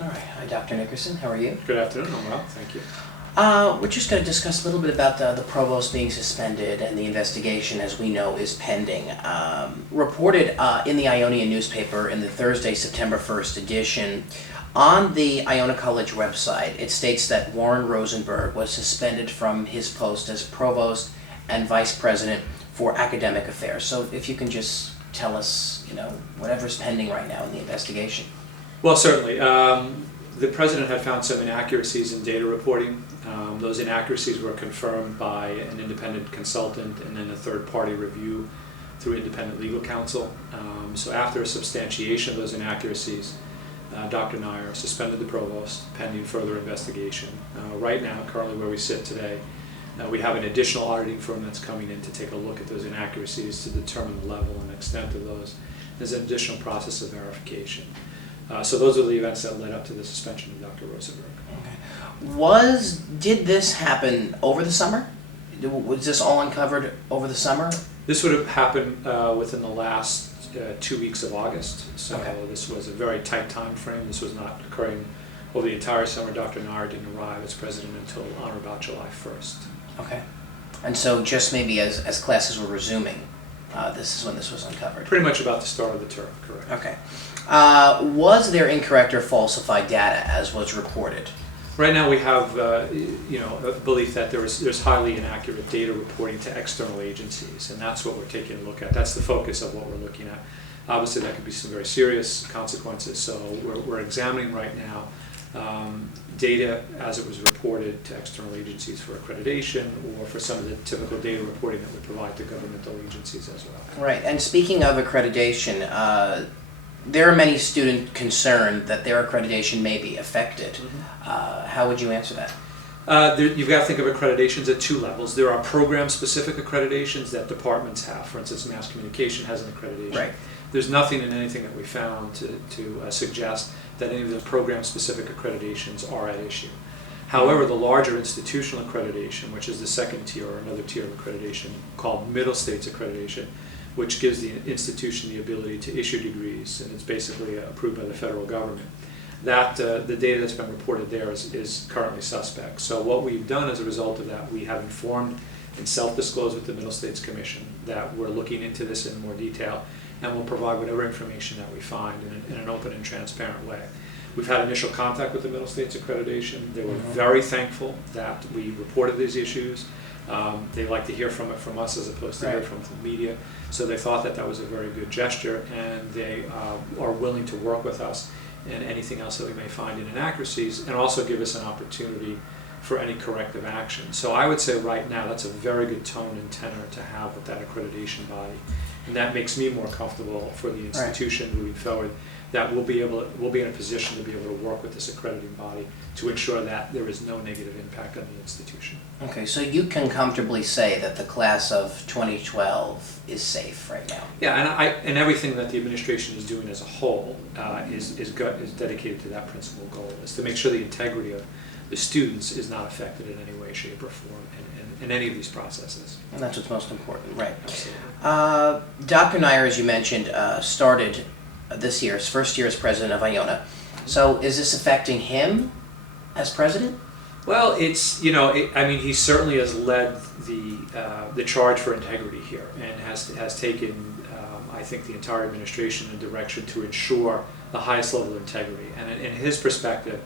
All right. Hi, Dr. Nickerson. How are you? Good afternoon. I'm well, thank you. We're just going to discuss a little bit about the provost being suspended and the investigation, as we know, is pending. Reported in the Ionian newspaper in the Thursday, September 1st edition, on the Iona College website, it states that Warren Rosenberg was suspended from his post as provost and vice president for academic affairs. So if you can just tell us, whatever's pending right now in the investigation. Well, certainly. The president had found some inaccuracies in data reporting. Those inaccuracies were confirmed by an independent consultant and then a third-party review through independent legal counsel. So after a substantiation of those inaccuracies, Dr. Nair suspended the provost pending further investigation. Right now, currently where we sit today, we have an additional auditing firm that's coming in to take a look at those inaccuracies to determine the level and extent of those. There's an additional process of verification. So those are the events that led up to the suspension of Dr. Rosenberg. Okay. Did this happen over the summer? Was this all uncovered over the summer? This would have happened within the last 2 weeks of August. So okay. This was a very tight time frame. This was not occurring over the entire summer. Dr. Nair didn't arrive as president until on or about July 1st. Okay. And so just maybe as classes were resuming, this is when this was uncovered? Pretty much about the start of the term, correct. Okay. Was there incorrect or falsified data as was reported? Right now we have a belief that there's highly inaccurate data reporting to external agencies, and that's what we're taking a look at. That's the focus of what we're looking at. Obviously that could be some very serious consequences, so we're examining right now data as it was reported to external agencies for accreditation or for some of the typical data reporting that we provide to governmental agencies as well. Right, and speaking of accreditation, there are many students concerned that their accreditation may be affected. Mm-hmm. How would you answer that? You've got to think of accreditations at two levels. There are program-specific accreditations that departments have. For instance, mass communication has an accreditation. Right. There's nothing in anything that we found to suggest that any of the program-specific accreditations are at issue. However, the larger institutional accreditation, which is the second tier or another tier of accreditation called middle states accreditation, which gives the institution the ability to issue degrees, and it's basically approved by the federal government. That the data that's been reported there is currently suspect. So what we've done as a result of that, we have informed and self-disclosed with the Middle States Commission that we're looking into this in more detail, and we'll provide whatever information that we find in an open and transparent way. We've had initial contact with the Middle States Accreditation. They were very thankful that we reported these issues. They like to hear from us as opposed to hear from the media. So they thought that was a very good gesture, and they are willing to work with us in anything else that we may find in inaccuracies, and also give us an opportunity for any corrective action. So I would say right now that's a very good tone and tenor to have with that accreditation body, and that makes me more comfortable for the institution moving forward, that we'll be in a position to be able to work with this accrediting body to ensure that there is no negative impact on the institution. Okay, so you can comfortably say that the class of 2012 is safe right now. Yeah, and everything that the administration is doing as a whole is dedicated to that principal goal, is to make sure the integrity of the students is not affected in any way, shape, or form in any of these processes. And that's what's most important, right? Absolutely. Dr. Nair, as you mentioned, started this year, his first year as president of Iona. So is this affecting him as president? Well, he certainly has led the charge for integrity here, and has taken, I think, the entire administration in a direction to ensure the highest level of integrity. And in his perspective,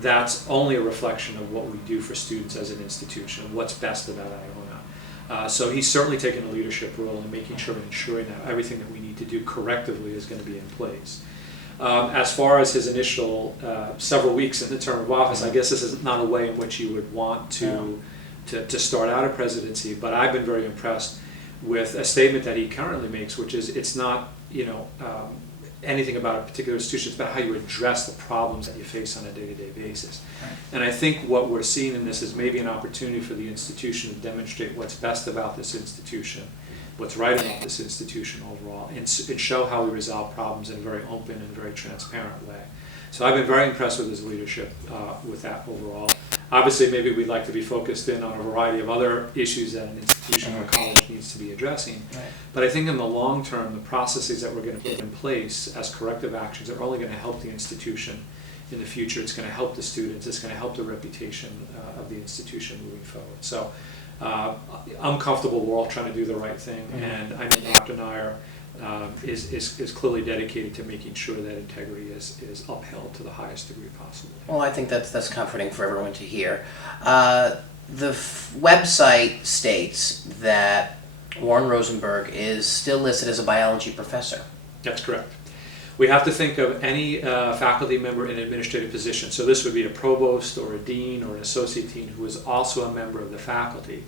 that's only a reflection of what we do for students as an institution, what's best about Iona. So he's certainly taken a leadership role in making sure and ensuring that everything that we need to do correctively is going to be in place. As far as his initial several weeks in the term of office, I guess this is not a way in which you would want to start out a presidency, but I've been very impressed with a statement that he currently makes, which is it's not anything about a particular institution, it's about how you address the problems that you face on a day-to-day basis. Right. And I think what we're seeing in this is maybe an opportunity for the institution to demonstrate what's best about this institution, what's right about this institution overall, and show how we resolve problems in a very open and very transparent way. So I've been very impressed with his leadership with that overall. Obviously, maybe we'd like to be focused in on a variety of other issues that an institution or college needs to be addressing. Right. But I think in the long term, the processes that we're going to put in place as corrective actions are only going to help the institution in the future. It's going to help the students. It's going to help the reputation of the institution moving forward. So I'm comfortable we're all trying to do the right thing, and I know Dr. Nair is clearly dedicated to making sure that integrity is upheld to the highest degree possible. Well, I think that's comforting for everyone to hear. The website states that Warren Rosenberg is still listed as a biology professor. That's correct. We have to think of any faculty member in an administrative position. So this would be a provost or a dean or an associate dean who is also a member of the faculty.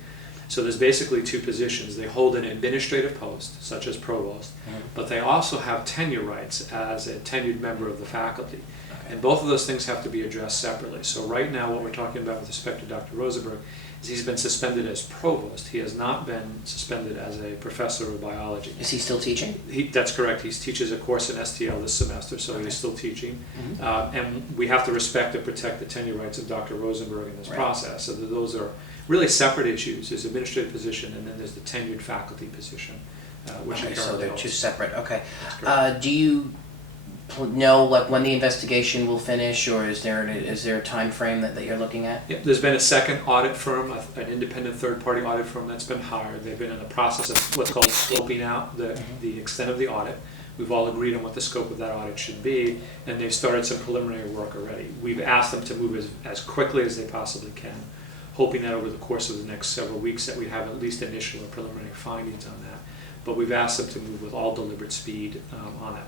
So there's basically two positions. They hold an administrative post, such as provost, but they also have tenure rights as a tenured member of the faculty. And both of those things have to be addressed separately. So right now what we're talking about with respect to Dr. Rosenberg is he's been suspended as provost. He has not been suspended as a professor of biology. Is he still teaching? That's correct. He teaches a course in STL this semester, so he's still teaching. And we have to respect and protect the tenure rights of Dr. Rosenberg in this process. So those are really separate issues. There's administrative position, and then there's the tenured faculty position, which Okay, so they're two holds. separate. Okay. Do you know when the investigation will finish, or is there a time frame that you're looking at? Yeah, there's been a second audit firm, an independent third-party audit firm that's been hired. They've been in the process of what's called scoping out the extent of the audit. We've all agreed on what the scope of that audit should be, and they've started some preliminary work already. We've asked them to move as quickly as they possibly can, hoping that over the course of the next several weeks that we have at least initial or preliminary findings on that. But we've asked them to move with all deliberate speed on that.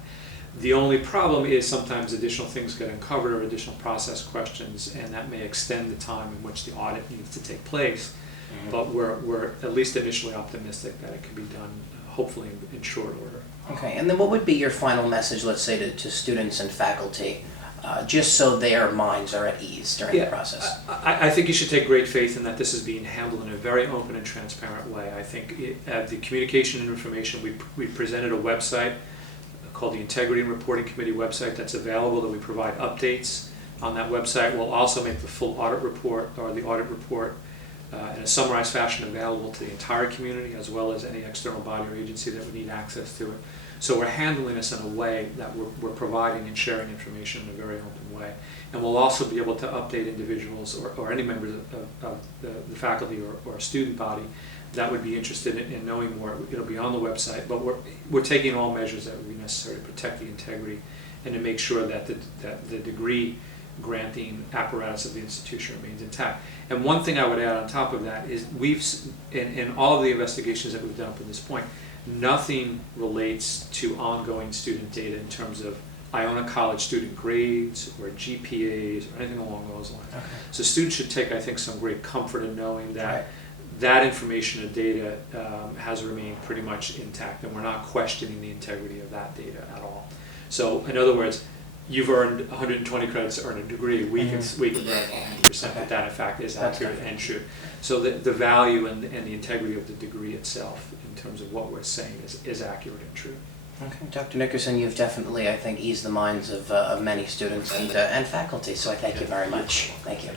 The only problem is sometimes additional things get uncovered or additional process questions, and that may extend the time in which the audit needs to take place. But we're at least initially optimistic that it can be done, hopefully in short order. Okay, and then what would be your final message, let's say, to students and faculty, just so their minds are at ease during the process? I think you should take great faith in that this is being handled in a very open and transparent way. I think the communication and information, we presented a website called the Integrity and Reporting Committee website that's available, that we provide updates on that website. We'll also make the full audit report, or the audit report, in a summarized fashion available to the entire community, as well as any external body or agency that would need access to it. So we're handling this in a way that we're providing and sharing information in a very open way. And we'll also be able to update individuals or any members of the faculty or student body that would be interested in knowing more. It'll be on the website, but we're taking all measures that would be necessary to protect the integrity and to make sure that the degree granting apparatus of the institution remains intact. And one thing I would add on top of that is in all of the investigations that we've done up to this point, nothing relates to ongoing student data in terms of Iona College student grades or GPAs or anything along those lines. Okay. So students should take, I think, some great comfort in knowing that that information and data has remained pretty much intact, and we're not questioning the integrity of that data at all. So in other words, you've earned 120 credits to earn a degree. We can verify 100% that that in fact is accurate and true. So the value and the integrity of the degree itself in terms of what we're saying is accurate and true. Okay, Dr. Nickerson, you've definitely, I think, eased the minds of many students and faculty, so I thank you very much. Thank you.